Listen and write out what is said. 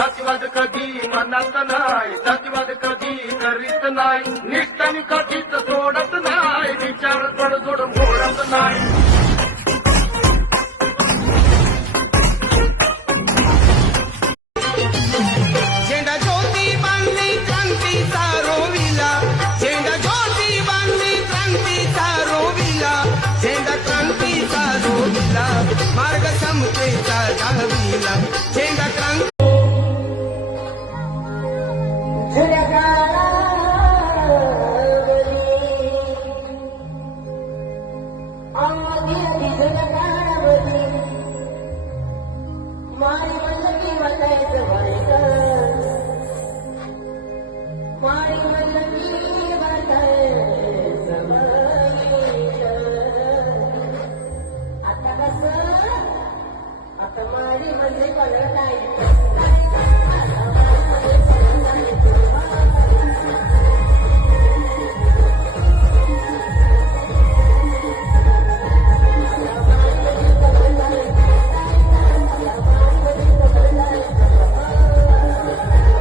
जातीवाद कधी मनात नाही, जातीवाद कधी करीत नाही, निष्ठाने कधीच सोडत नाही, विचार तडजोड मोडत नाही.